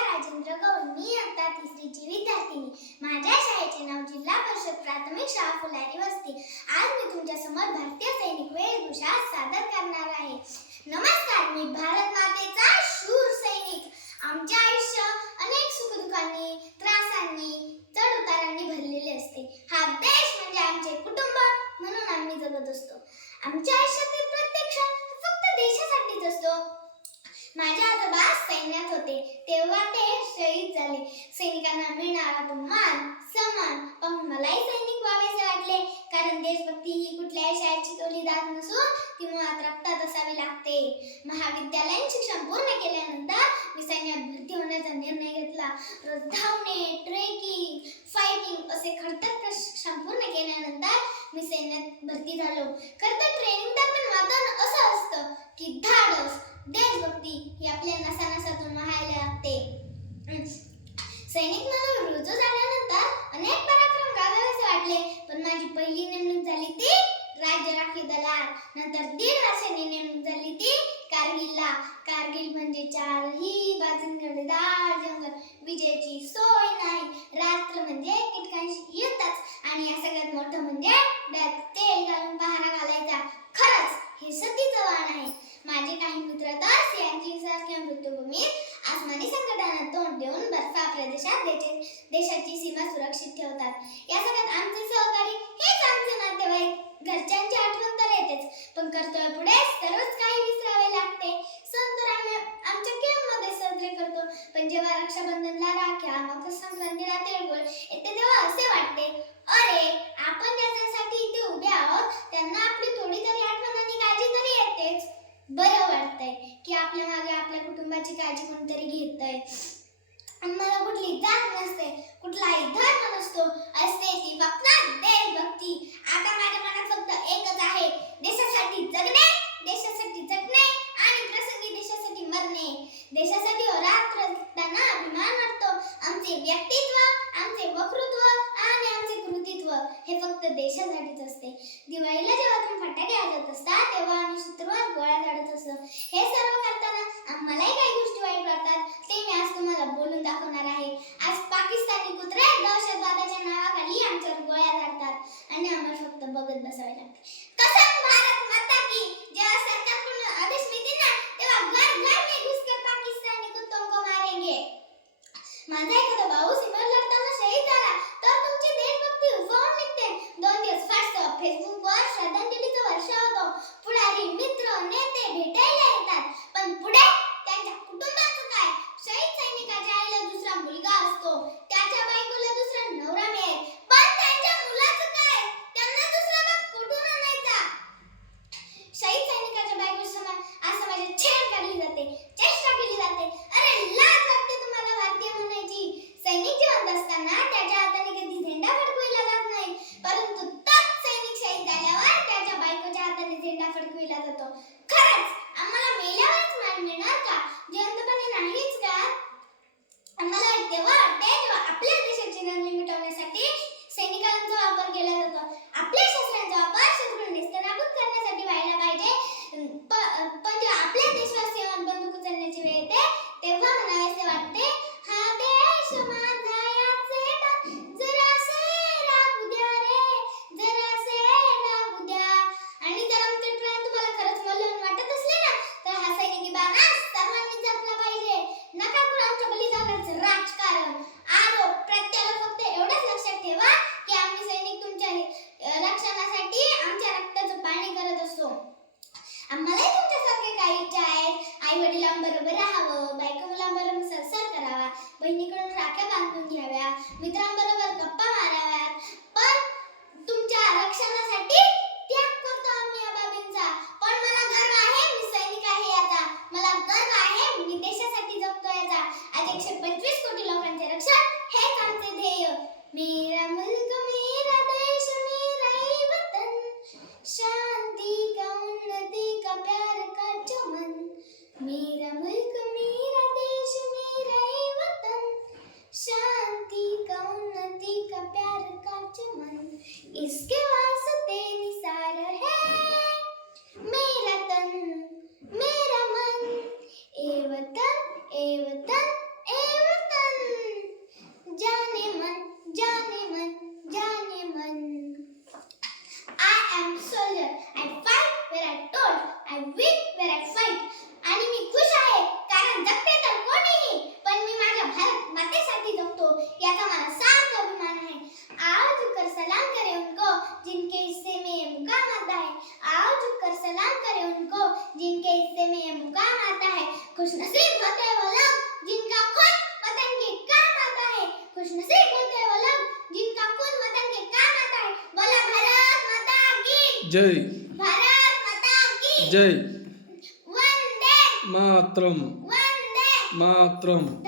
राजेंद्र गौड. मी आता तिसरीची विद्यार्थिनी. माझ्या शाळेचे नाव जिल्हा परिषद प्राथमिक शाळा फुलारी वस्ती. आज मी तुमच्या समोर भारतीय सैनिक वेशभूषा सादर करणार आहे. नमस्कार, मी भारत मातेचा शूर सैनिक. आमचे आयुष्य अनेक सुखदुःखांनी, त्रासांनी, चढउतारांनी भरलेले असते. हा देश म्हणजे आमचे कुटुंब म्हणून आम्ही जगत असतो. आमच्या आयुष्यातील प्रत्येक क्षण फक्त देशासाठीच असतो. माझे आजोबा सैन्यात होते तेव्हा ते शहीद झाले. सैनिकांना मिळणारा तो मान सन्मान पाहून मलाही सैनिक व्हावेसे वाटले. कारण देशभक्ती ही कुठल्याही शाळेत शिकवली जात नसून ती मुळात रक्तात असावी लागते. महाविद्यालयीन शिक्षण पूर्ण केल्यानंतर मी सैन्यात भरती होण्याचा निर्णय घेतला. रोज धावणे, ट्रेकिंग, फायटिंग असे खडतर प्रशिक्षण पूर्ण केल्यानंतर मी सैन्यात भरती झालो. खरंतर ट्रेनिंग दरम्यान वातावरण असं असतं की धाडस, देशभक्ती ही आपल्या नसानसातून वाहायला लागते. सैनिक म्हणून रुजू झाल्यानंतर अनेक पराक्रम गाजवावेसे वाटले, पण माझी पहिली नेमणूक झाली ती राज्य राखीव दलात. नंतर 1.5 वर्षांनी नेमणूक झाली ती कारगिलला. कारगिल म्हणजे चारही बाजूंकडे दाट जंगल, विजेची सोय नाही, रात्र म्हणजे कीटकांशी युद्धच, आणि या सगळ्यात मोठं म्हणजे डोक्यात तेल घालून पहारा घालायचा. खरंच हे सतीचं वाण आहे. माझे काही मित्र तर सियाचीनसारख्या मृत्यूभूमीत आसमानी संकटांना तोंड देऊन बर्फाळ प्रदेशात देशाची सीमा सुरक्षित ठेवतात. या सगळ्यात आमचे सहकारी हेच आमचे नातेवाईक. घरच्यांची आठवण तर येतेच, पण कर्तव्यापुढे सर्वच काही विसरावे लागते. सण तर आम्ही आमच्या केममध्ये साजरे करतो, पण जेव्हा रक्षाबंधनला राख्या, मकर संक्रांतीला तिळगुळ येते तेव्हा असे वाटते, अरे आपण ज्याच्यासाठी इथे उभे आहोत त्यांना आपली थोडी तरी आठवण आणि काळजी तरी येतेच. बरं वाटतंय की आपल्या मागे आपल्या कुटुंबाची काळजी कोणतरी घेतंय. आम्हाला कुठली जात नसते, कुठलाही धर्म नसतो, असते ती फक्त देशभक्ती. आता माझ्या मनात फक्त एकच आहे, देशासाठी जगणे, देशासाठी झटणे आणि प्रसंगी देशासाठी मरणे. देशासाठी रात्र जगताना अभिमान वाटतो. आमचे व्यक्तित्व, आमचे वक्तृत्व आणि आमचे कृतित्व हे फक्त देशासाठीच असते. दिवाळीला जेव्हा तुम्ही फटाके वाजवत असता तेव्हा आम्ही शत्रूवर गोळ्या झाडत असतो. हे सर्व करताना आम्हालाही काही गोष्टी वाईट वाटतात, ते मी आज तुम्हाला बोलून दाखवणार आहे. आज पाकिस्तानी कुत्रे दहशतवादाच्या नावाखाली आमच्यावर गोळ्या झाडतात आणि आम्हाला फक्त बघत बसावे लागते. कसम भारत माता की. जेव्हा सरकारकडून आदेश मिळतील ना तेव्हा घर घर में घुसकर पाकिस्तानी कुत्तों को मारेंगे. माझा एखादा भाऊ सीमेवर लढताना शहीद झाला तर तुमची देशभक्ती उफाळून निघते. 2 दिवस व्हॉट्सअप, फेसबुकवर श्रद्धांजलीचा वर्षाव होतो. पुढारी, मित्र, नेते भेटायला येतात, पण पुढे त्यांच्या कुटुंबाचं काय? शहीद सैनिकाच्या आईला दुसरा मुलगा असतो, त्याच्या बायकोला दुसरा नवरा मिळेल, पण त्यांच्या मुलाचं काय? त्यांना दुसरा बाप कुठून आणायचा? शहीद सैनिकाच्या बायको समाजात छेड काढली जाते, चेष्टा केली जाते. अरे लाज वाटते तुम्हाला भारतीय म्हणायची. सैनिक जिवंत असताना त्याच्या हाताने कधी झेंडा फडकविला जात नाही, परंतु तोच सैनिक शहीद झाल्यावर त्याच्या बायकोच्या हाताने झेंडा फडकविला जातो. खरंच आम्हाला मेल्यावरच मान मिळणार का? जिवंतपणे नाहीच का? आम्हाला तेव्हा वाटते जेव्हा आपल्या देशाची रणनी मिटवण्यासाठी सैनिकांचा वापर केला जातो. आपल्या शस्त्रांचा वापर शत्रू नेस्तनाबूत करण्यासाठी व्हायला पाहिजे, पण जेव्हा आपल्या देशवासियांवर बंदूक उचलण्याची वेळ येते तेव्हा म्हणावेसे वाटते, हा देश माझा याचे जरासे राहू द्या रे, जरासे राहू द्या. आणि जर आमचे प्राण तुम्हाला खरंच मौल्यवान वाटत असले ना तर हा सैनिकी बाणा सर्वांनी जपला पाहिजे. नका करू आमच्या बलिदानाचं राजकारण, आरोप, प्रत्यारोप. फक्त एवढंच लक्षात ठेवा की आम्ही सैनिक तुमच्या रक्षणासाठी आमच्या रक्ताचं पाणी करत असतो. आम्हालाही तुमच्यासारखे काही इच्छा आहेत. आई वडिलांबरोबर राहावं, बायको मुलांबरोबर संसार करावा, weak where I fight. आणि मी खुश आहे कारण जगते तर कोणीही, पण मी माझ्या भारत मातेसाठी जगतो याचा मला सार्थ अभिमान आहे. आओ झुककर सलाम करे उनको जिनके हिस्से में ये मुकाम आता है. आओ झुककर सलाम करे उनको जिनके हिस्से में ये मुकाम आता है. खुशनसीब होते वो लोग जिनका खून वतन के काम आता है. खुशनसीब होते वो लोग जिनका खून वतन के काम आता है. बोला भारत माता की जय. भारत माता की जय. वंदे मातरम. वंदे मातरम.